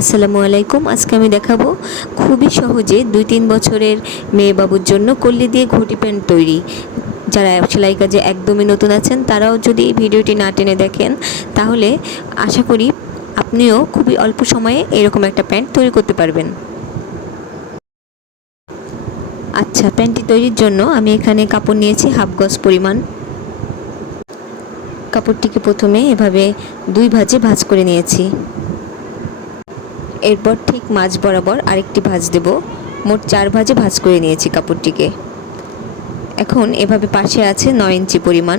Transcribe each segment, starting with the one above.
আসসালামু আলাইকুম। আজকে আমি দেখাবো খুবই সহজে দুই তিন বছরের মেয়ে বাবুর জন্য কল্লি দিয়ে ঘটি প্যান্ট তৈরি। যারা সেলাই কাজে একদমই নতুন আছেন, তারাও যদি এই ভিডিওটি না টেনে দেখেন, তাহলে আশা করি আপনিও খুবই অল্প সময়ে এরকম একটা প্যান্ট তৈরি করতে পারবেন। আচ্ছা প্যান্টটি তৈরির জন্য আমি এখানে কাপড় নিয়েছি হাফ গজ পরিমাণ। কাপড়টিকে প্রথমে এভাবে দুই ভাজে ভাজ করে নিয়েছি। এরপর ঠিক মাঝ বরাবর আরেকটি ভাঁজ দেব। মোট চার ভাজে ভাঁজ করে নিয়েছি কাপড়টিকে। এখন এভাবে পাশে আছে নয় ইঞ্চি পরিমাণ।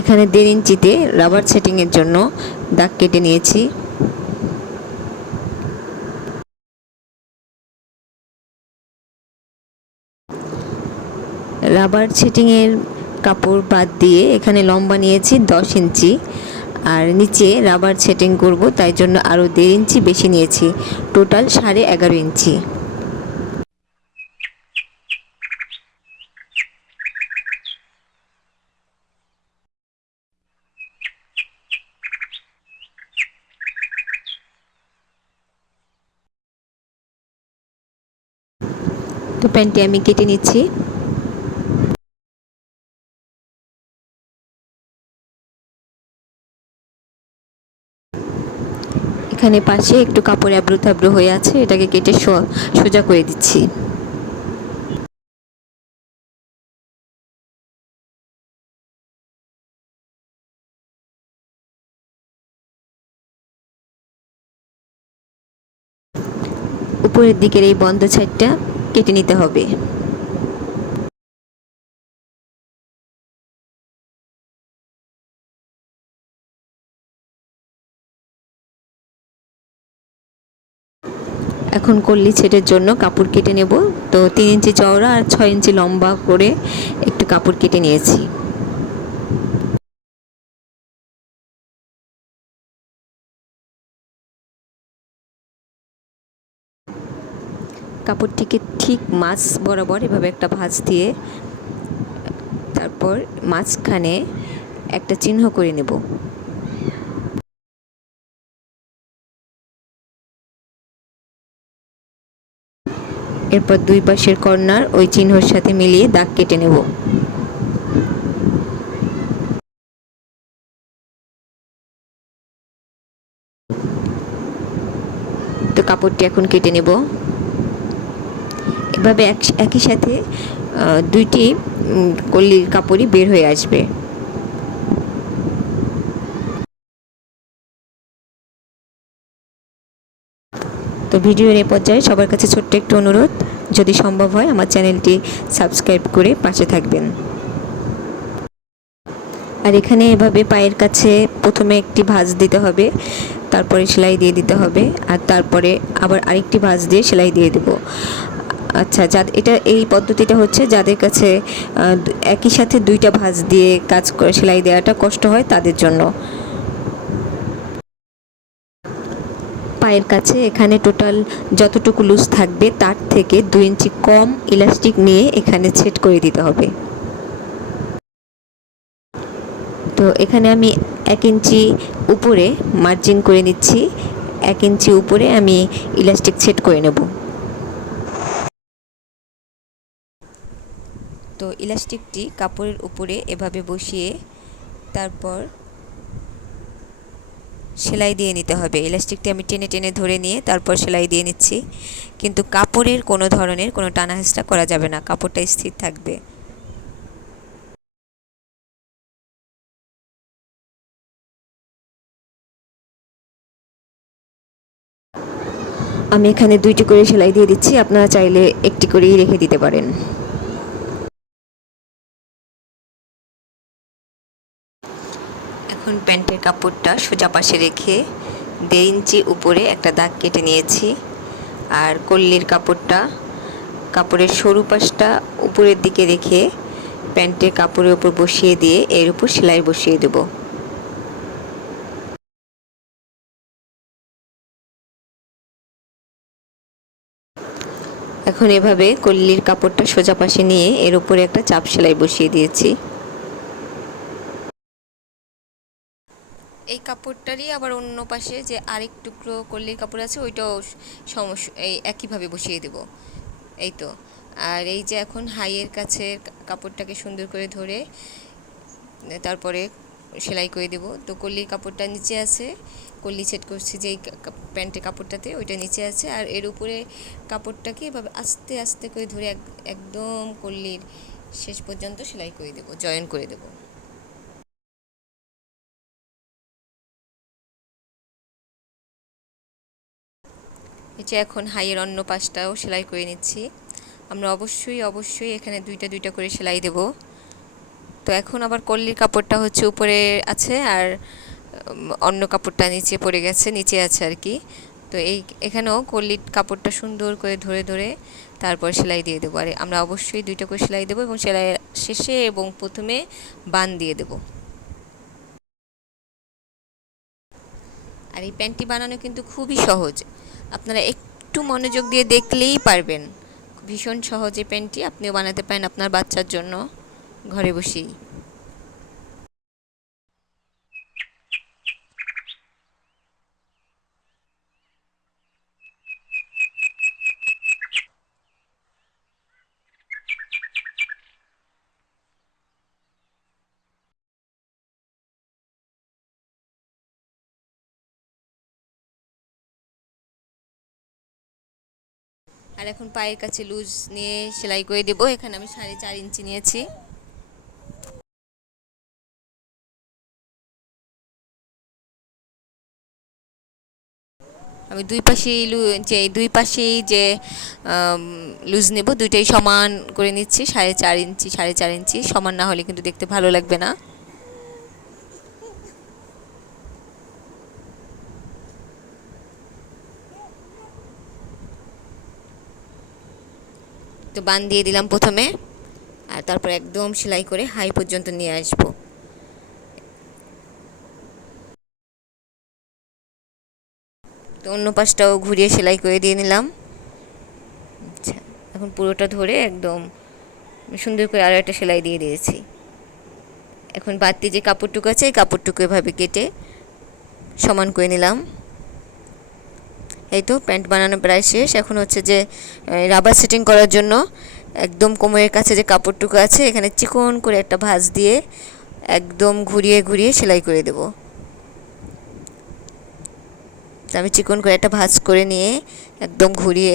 এখানে দেড় ইঞ্চিতে রাবার সেটিংয়ের জন্য দাগ কেটে নিয়েছি। রাবার সেটিংয়ের কাপড় বাদ দিয়ে এখানে লম্বা নিয়েছি দশ ইঞ্চি। আর নিচে রাবার সেটিং করব, তাই জন্য আরও দেড় ইঞ্চি বেশি নিয়েছি। টোটাল সাড়ে এগারো ইঞ্চি। তো প্যান্টটি আমি কেটে নিচ্ছি। এখানে পাশে একটু কাপড় আব্রু থাব্রু হয়ে আছে, এটাকে কেটে সোজা করে দিচ্ছি। উপরের দিকের এই বন্ধ সাইডটা কেটে নিতে হবে। এখন কল্লি ছেটের জন্য কাপড় কেটে নেব। তো তিন ইঞ্চি চওড়া আর ছয় ইঞ্চি লম্বা করে একটু কাপড় কেটে নিয়েছি। কাপড়টিকে ঠিক মাছ বরাবর এভাবে একটা ভাঁজ দিয়ে তারপর মাঝখানে একটা চিহ্ন করে নেব। এরপর দুই পাশের কর্নার ওই চিহ্নর সাথে মিলিয়ে দাগ কেটে নেব। তো কাপড়টি এখন কেটে নেব। এভাবে একই সাথে দুইটি কল্লির কাপড়ই বের হয়ে আসবে। ভিডিওর এ পর্যায়ে সবার কাছে ছোট্ট একটু অনুরোধ, যদি সম্ভব হয় আমার চ্যানেলটি সাবস্ক্রাইব করে পাশে থাকবেন। আর এখানে এভাবে পায়ের কাছে প্রথমে একটি ভাঁজ দিতে হবে, তারপরে সেলাই দিয়ে দিতে হবে, আর তারপরে আবার আরেকটি ভাঁজ দিয়ে সেলাই দিয়ে দেব। আচ্ছা যা এটা এই পদ্ধতিটা হচ্ছে যাদের কাছে একই সাথে দুইটা ভাঁজ দিয়ে কাজ করে সেলাই দেওয়াটা কষ্ট হয় তাদের জন্য। পায়ের কাছে এখানে টোটাল যতটুকু লুজ থাকবে, তার থেকে দু ইঞ্চি কম ইলাস্টিক নিয়ে এখানে ছেট করে দিতে হবে। তো এখানে আমি এক ইঞ্চি উপরে মার্জিন করে নিচ্ছি, এক ইঞ্চি উপরে আমি ইলাস্টিক সেট করে নেব। তো ইলাস্টিকটি কাপড়ের উপরে এভাবে বসিয়ে তারপর সেলাই দিয়ে নিতে হবে। ইলাস্টিকটি আমি টেনে টেনে ধরে নিয়ে তারপর সেলাই দিয়ে নিচ্ছি। কিন্তু কাপড়ের কোনো ধরনের কোনো টানা করা যাবে না। কাপড়টা স্থির থাকবে। আমি এখানে দুইটি করে সেলাই দিয়ে দিচ্ছি। আপনারা চাইলে একটি করেই রেখে দিতে পারেন। এখন প্যান্টের কাপড়টা সোজা পাশে রেখে দেড় ইঞ্চি উপরে একটা দাগ কেটে নিয়েছি। আর কল্লির কাপড়টা কাপড়ের সরু পাশটা উপরের দিকে রেখে প্যান্টের কাপড়ের উপর বসিয়ে দিয়ে এর উপর সেলাই বসিয়ে দেব। এখন এভাবে কল্লির কাপড়টা সোজা পাশে নিয়ে এর উপরে একটা চাপ সেলাই বসিয়ে দিয়েছি। এই কাপড়টারই আবার অন্য পাশে যে আরেক টুকরো কল্লির কাপড় আছে, ওইটাও সমস্যা এই একইভাবে বসিয়ে দেব। এই তো। আর এই যে এখন হাইয়ের কাছে কাপড়টাকে সুন্দর করে ধরে তারপরে সেলাই করে দেব। তো কল্লির কাপড়টা নিচে আছে, কল্লি সেট করছি যে প্যান্টের কাপড়টাতে, ওইটা নিচে আছে। আর এর উপরে কাপড়টাকে এভাবে আস্তে আস্তে করে ধরে একদম কল্লির শেষ পর্যন্ত সেলাই করে দেব, জয়েন করে দেবো। এই যে এখন হাইয়ের অন্য পাশটাও সেলাই করে নিচ্ছি। আমরা অবশ্যই অবশ্যই এখানে দুইটা দুইটা করে সেলাই দেব। তো এখন আবার কল্লির কাপড়টা হচ্ছে উপরে আছে আর অন্য কাপড়টা নিচে পড়ে গেছে, নিচে আছে আর কি। তো এই, এখানেও কল্লির কাপড়টা সুন্দর করে ধরে ধরে তারপর সেলাই দিয়ে দেবো। আর আমরা অবশ্যই দুইটা করে সেলাই দেবো এবং সেলাইয়ের শেষে এবং প্রথমে বান দিয়ে দেবো। আর এই প্যান্টটি বানানো কিন্তু খুবই সহজ। আপনারা একটু মনোযোগ দিয়ে দেখলেই পারবেন। ভীষণ সহজে প্যান্টটি আপনিও বানাতে পারেন আপনার বাচ্চার জন্য। ঘরে বসেই। আর এখন পায়ের কাছে লুজ নিয়ে সেলাই করে দেবো। এখানে আমি সাড়ে চার ইঞ্চি নিয়েছি। আমি দুই পাশেই যে দুই পাশেই যে লুজ নেব, দুইটাই সমান করে নিচ্ছি, সাড়ে চার ইঞ্চি, সাড়ে চার ইঞ্চি, সমান না হলে কিন্তু দেখতে ভালো লাগবে না। তো বান দিয়ে দিলাম প্রথমে, আর তারপর একদম সেলাই করে হাই পর্যন্ত নিয়ে আসব। তো অন্য পাশটাও ঘুরিয়ে সেলাই করে দিয়ে নিলাম। আচ্ছা এখন পুরোটা ধরে একদম সুন্দর করে আরও একটা সেলাই দিয়ে দিয়েছি। এখন বাড়তি যে কাপড়টুকু আছে, এই কাপড়টুকু এভাবে কেটে সমান করে নিলাম। এই তো প্যান্ট বানানো প্রায় শেষ। এখন হচ্ছে যে রাবার সেটিং করার জন্য একদম কোমরের কাছে যে কাপড়টুকু আছে, এখানে চিকন করে একটা ভাঁজ দিয়ে একদম ঘুরিয়ে ঘুরিয়ে সেলাই করে দেব। আমি চিকন করে একটা ভাঁজ করে নিয়ে একদম ঘুরিয়ে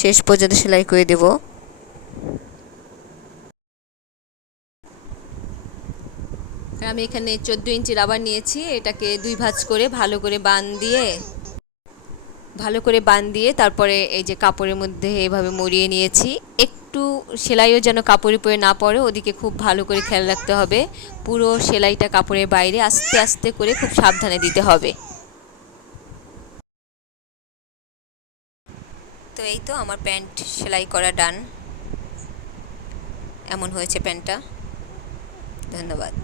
শেষ পর্যন্ত সেলাই করে দেব। আমি এখানে চোদ্দ ইঞ্চি রাবার নিয়েছি। এটাকে দুই ভাঁজ করে ভালো করে বান দিয়ে ভালো করে বান দিয়ে তারপরে এই যে কাপড়ের মধ্যে এভাবে মরিয়ে নিয়েছি। একটু সেলাইও যেন কাপড়ে পরে না পড়ে, ওদিকে খুব ভালো করে খেয়াল রাখতে হবে। পুরো সেলাইটা কাপড়ের বাইরে আস্তে আস্তে করে খুব সাবধানে দিতে হবে। তো এই তো আমার প্যান্ট সেলাই করা ডান। এমন হয়েছে প্যান্টটা। ধন্যবাদ।